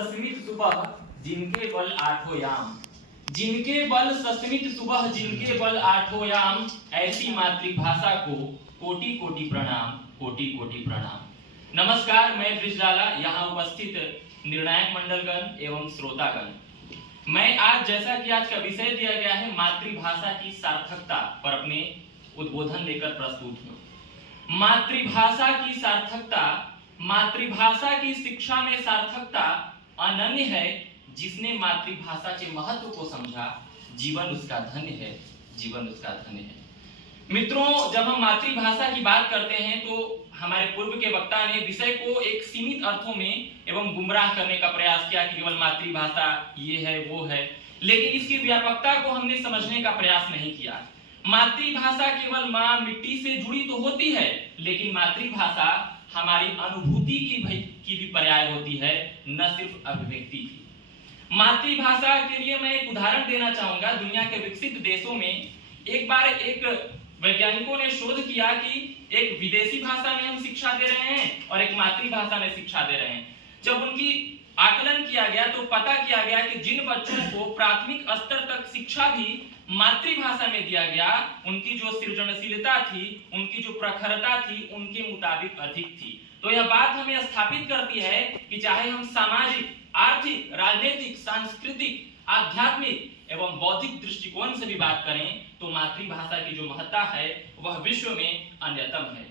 सस्मित सुबह जिनके बल आठों याम, जिनके बल सस्मित सुबह जिनके बल आठों याम, ऐसी मातृभाषा को कोटि कोटि प्रणाम, कोटि कोटि प्रणाम। नमस्कार, मैं ब्रिजलाला, यहाँ उपस्थित निर्णायक मंडलगण एवं श्रोतागण। मैं आज, जैसा कि आज का विषय दिया गया है, मातृभाषा की सार्थकता पर अपने उद्बोधन लेकर प्रस्तुत हूँ। मातृभाषा की सार्थकता, मातृभाषा की शिक्षा में सार्थकता अनन्य है। जिसने मातृभाषा के महत्व को समझा, जीवन उसका धन्य है, जीवन उसका धन्य है। मित्रों, जब हम मातृभाषा की बात करते हैं तो हमारे पूर्व के वक्ता ने विषय को एक सीमित अर्थों में एवं गुमराह करने का प्रयास किया कि केवल मातृभाषा ये है वो है, लेकिन इसकी व्यापकता को हमने समझने का प्रयास नहीं किया। मातृभाषा केवल माँ मिट्टी से जुड़ी तो होती है, लेकिन मातृभाषा हमारी अनुभूति की भी पर्याय होती है, न सिर्फ अभिव्यक्ति की। मातृभाषा के लिए मैं एक उदाहरण देना चाहूंगा। दुनिया के विकसित देशों में एक बार एक वैज्ञानिकों ने शोध किया कि एक विदेशी भाषा में हम शिक्षा दे रहे हैं और एक मातृभाषा में शिक्षा दे रहे हैं। जब उनकी आकलन किया गया तो पता किया गया कि जिन बच्चों को प्राथमिक स्तर तक शिक्षा भी मातृभाषा में दिया गया, उनकी जो सृजनशीलता थी, उनकी जो प्रखरता थी, उनके मुताबिक अधिक थी। तो यह बात हमें स्थापित करती है कि चाहे हम सामाजिक, आर्थिक, राजनीतिक, सांस्कृतिक, आध्यात्मिक एवं बौद्धिक दृष्टिकोण से भी बात करें तो मातृभाषा की जो महत्ता है वह विश्व में अन्यतम है।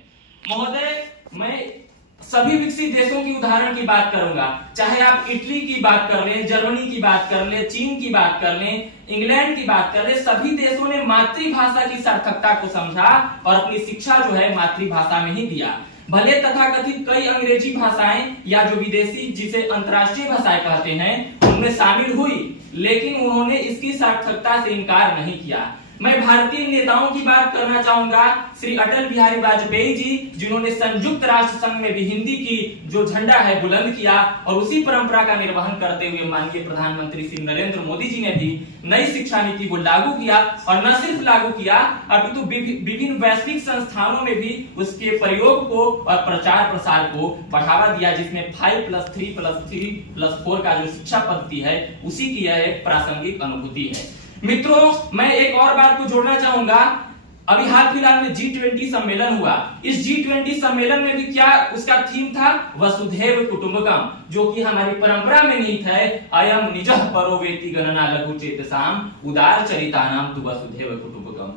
महोदय, मैं सभी विकसित देशों की उदाहरण की बात करूंगा, चाहे आप इटली की बात कर लें, जर्मनी की बात कर लें, चीन की बात कर लें, इंग्लैंड की बात कर लें, सभी देशों ने मातृभाषा की सार्थकता को समझा और अपनी शिक्षा जो है मातृभाषा में ही दिया। भले तथाकथित कई अंग्रेजी भाषाएं या जो विदेशी जिसे अंतर्राष्ट्रीय भाषाएं कहते हैं उनमें शामिल हुई, लेकिन उन्होंने इसकी सार्थकता से इनकार नहीं किया। मैं भारतीय नेताओं की बात करना चाहूंगा, श्री अटल बिहारी वाजपेयी जी, जिन्होंने संयुक्त राष्ट्र संघ में भी हिंदी की जो झंडा है बुलंद किया, और उसी परंपरा का निर्वहन करते हुए माननीय प्रधानमंत्री श्री नरेंद्र मोदी जी ने भी नई शिक्षा नीति को लागू किया, और न सिर्फ लागू किया अपितु विभिन्न वैश्विक संस्थानों में भी उसके प्रयोग को और प्रचार प्रसार को बढ़ावा दिया, जिसमें 5+3+3+4 का जो शिक्षा पद्धति है उसी की यह एक प्रासंगिक अनुभूति है। मित्रों, मैं एक और बात को जोड़ना चाहूंगा। अभी हाल फिलहाल में G20 सम्मेलन हुआ। इस G20 सम्मेलन में भी क्या उसका थीम था? वसुधैव कुटुंबकम, जो कि हमारी परंपरा में निहित है। अयम निजः परो वेति गणना लघु चेतसाम उदार चरितानाम तु वसुधैव कुटुंबकम।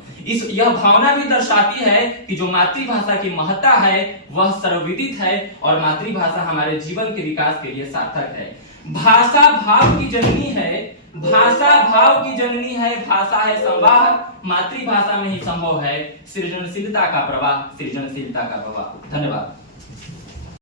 यह भावना भी दर्शाती है कि जो मातृभाषा की महत्ता है वह सर्वविदित है और मातृभाषा हमारे जीवन के विकास के लिए सार्थक है। भाषा भाव की जननी है, भाषा भाव की जननी है, भाषा है संवाह, मातृभाषा में ही संभव है सृजनशीलता का प्रवाह, सृजनशीलता का प्रवाह। धन्यवाद।